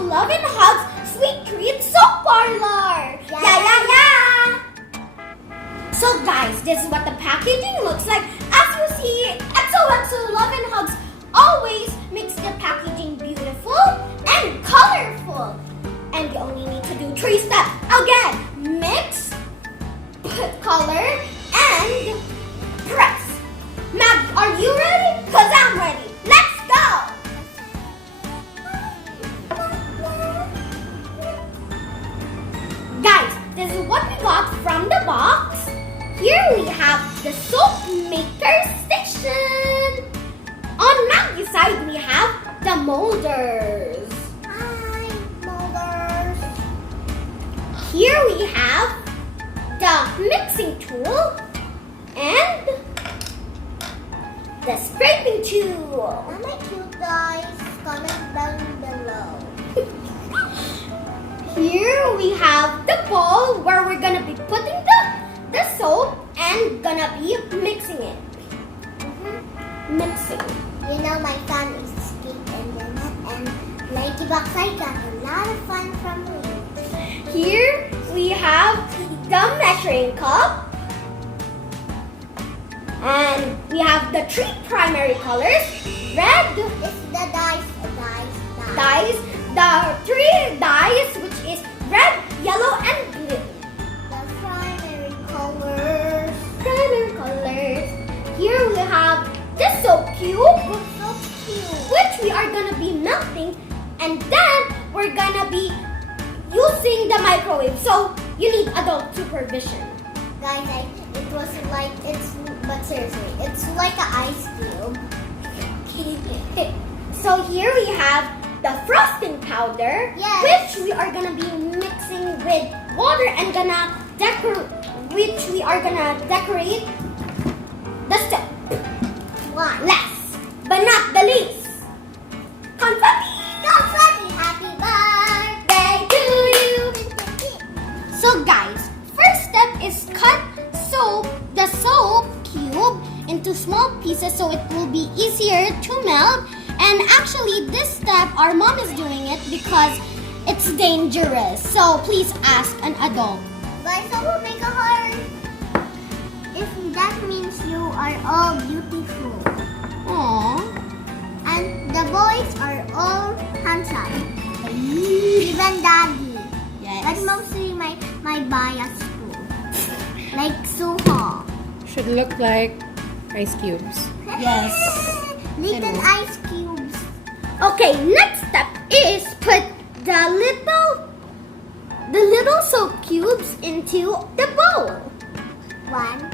Love and Hugs Sweet Treat Soap Parlour! Yeah! So guys, this is what the packaging looks like. As you see, XOXO Love and Hugs always makes the packaging beautiful and colorful. And you only need to do 3 steps. Again, mix, put color, and press. Mag, are you ready? Because I'm ready. Let's go! Guys, this is what we got from the box. Here we have the soap maker station. On Maggie's side, we have the molders. Hi, molders. Here we have the mixing tool and the scraping tool. Am I cute, guys? Comment down below. Here we have the bowl where we're gonna be putting the soap and gonna be mixing it. Mixing. You know my fun is skating in it, and Mikey Box, I got a lot of fun from you. Here we have the measuring cup. And we have the 3 primary colors. Red. It's the dice. Dyes. The 3 dyes, which is red, yellow, and blue. The primary colors. Here we have the soap cube, which we are gonna be melting, and then we're gonna be using the microwave. So you need adult supervision. Guys, it was like but seriously, it's like an ice cube. So here we have the frosting powder, Yes. which we are gonna be mixing with water and which we are gonna decorate the soap. Last but not the least, confetti! Happy birthday to you! So guys, first step is cut the soap cube into small pieces so it will be easier to melt. And actually, this step, our mom is doing it because it's dangerous. So please ask an adult. Guys, I will make a heart. If that means you are all beautiful. Aww. And the boys are all handsome. Even daddy. Yes. But mostly my bias too. Like Suho. Should look like ice cubes. Yes. Little ice cubes. Okay, next step is put the little soap cubes into the bowl. 1.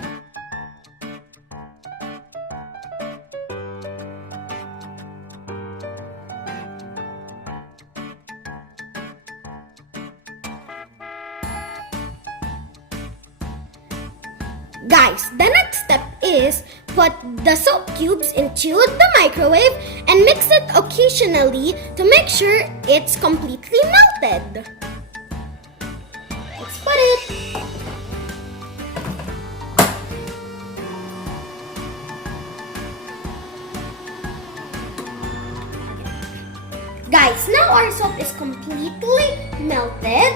Guys, the next step is put the soap cubes into the microwave and mix it occasionally to make sure it's completely melted. Let's put it. Guys, now our soap is completely melted.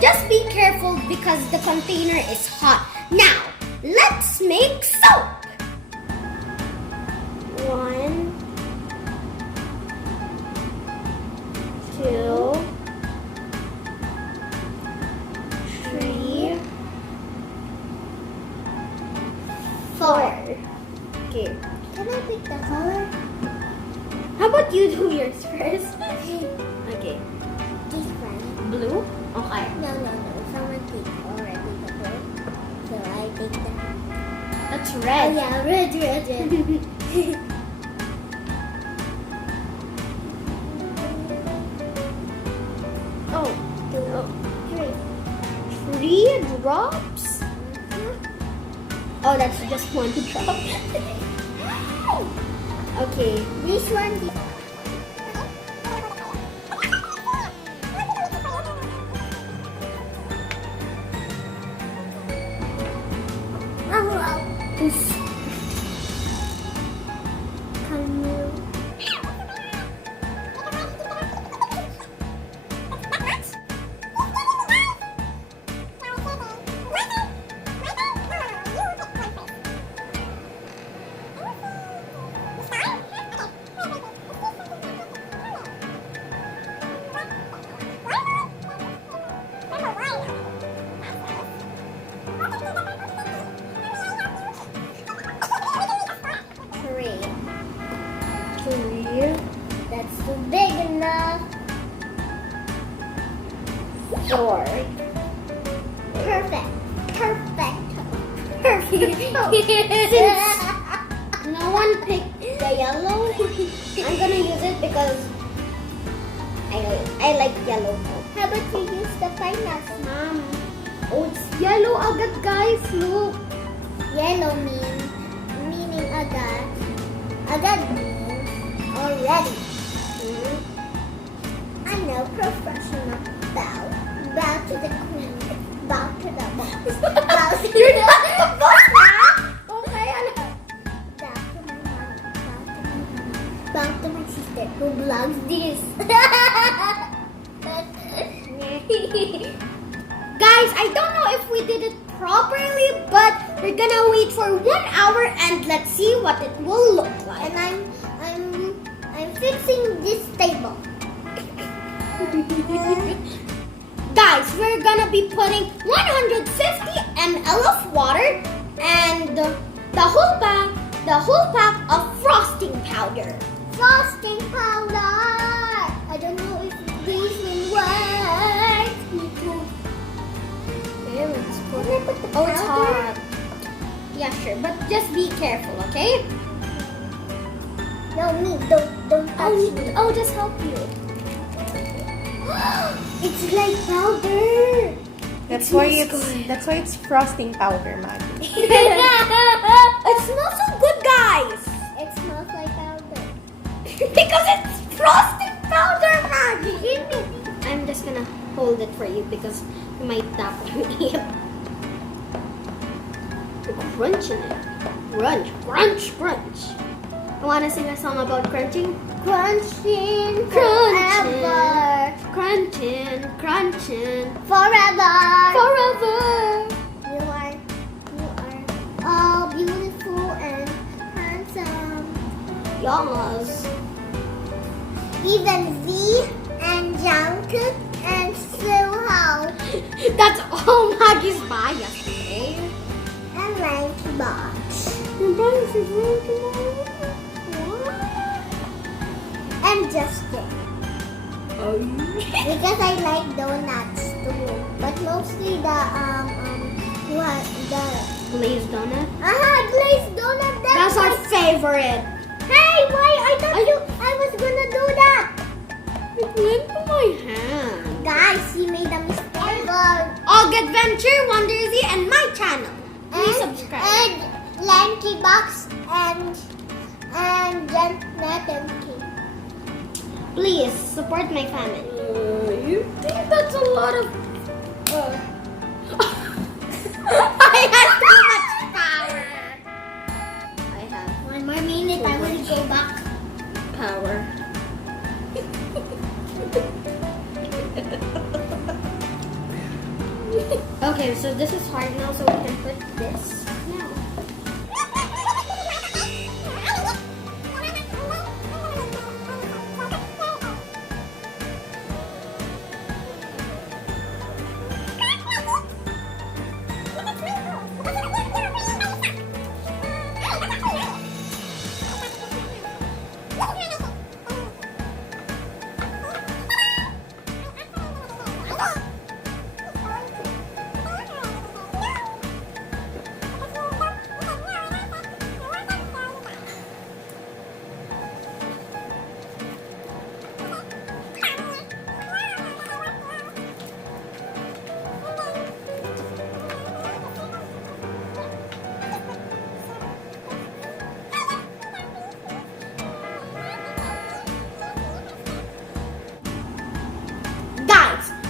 Just be careful because the container is hot. Now, let's make soap. 1, 2, 3, 4. Okay. Can I pick the color? How about you do yours first? Okay. This one. Blue? Okay. No. Someone picked already the blue. So I take the... That's Oh red. yeah, red. Oh. 2, 3. 3 drops? Oh, that's just 1 drop. Okay. This one. Four. Perfect. Perfect. Since no one picked the yellow, I'm gonna use it because I like yellow. How about you use the pineapple? Mom. Oh, it's yellow agad, guys. Look. Yellow meaning agad. Agad means already. I'm no professional. Bow to the queen. Bow to the boss. Bow to You're not the boss, huh? Okay, Bow to my mom. Bow to my sister who vlogs this. Guys, I don't know if we did it properly, but we're gonna wait for 1 hour and let's see what it will look like. And I'm fixing this table. Guys, we're gonna be putting 150 ml of water and the whole pack of frosting powder. Frosting powder. I don't know if this will work. Me too. Okay, let's put Can I put the Oh, it's powder? hot. Yeah, sure, but just be careful, okay? No, me. Don't touch me. I'll just help you. It's like powder. That's why it's frosting powder, Maggie. It smells so good, guys. It smells like powder. Because it's frosting powder, Maggie. I'm just gonna hold it for you because you might tap on me. The crunch in it. Crunch, crunch, crunch. I wanna sing a song about crunching? Crunching Crunching, forever. crunching, crunching, Forever. forever. You are all beautiful and handsome. Yes. Even V and Jungkook and Suho That's all Maggie's bias, okay? and Lanky Box Your bias is really and Justin. Oh. Because I like donuts too, but mostly the Glazed donut. glazed donut. That's our favorite. Hey, why? I thought I was gonna do that. It went to my hand. Guys, he made a mistake. Og Adventure, Wondersy, and my channel. Please subscribe. And Lanky Box and Janet and King. Please support my family. You think that's a lot of. I have too much power. I have 1 more minute, I will go back. power. Okay, so this is hard now, so we can put this now.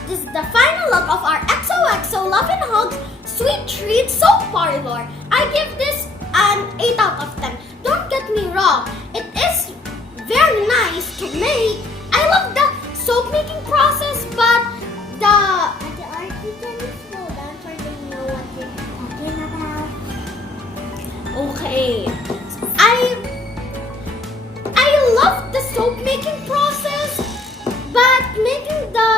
This is the final look of our XOXO Love and Hugs Sweet Treat Soap Parlour. I give this an 8 out of 10. Don't get me wrong, it is very nice to make. I love the soap making process, but the Can you slow down so they know what you're talking about? okay, I love the soap making process, but making the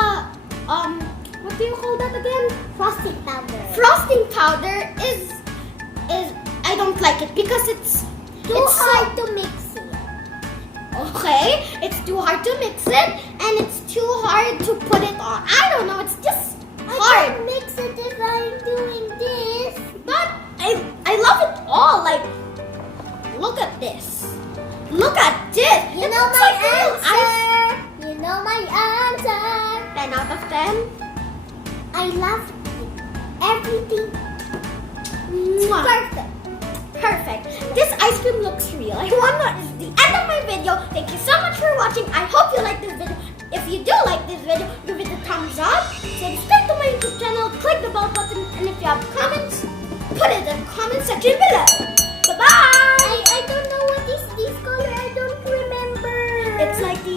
what do you call that again? Frosting powder. Frosting powder is I don't like it because it's Too hard to mix it. okay, it's too hard to mix it and it's too hard to put it on. I don't know, it's just out of 10? I love it. Everything. Mwah. Perfect. Perfect. This ice cream looks real. I want that is the end of my video. Thank you so much for watching. I hope you like this video. If you do like this video, give it a thumbs up. Subscribe to my YouTube channel. Click the bell button. And if you have comments, put it in the comment section below. Bye-bye. I don't know what is this color. I don't remember. It's like the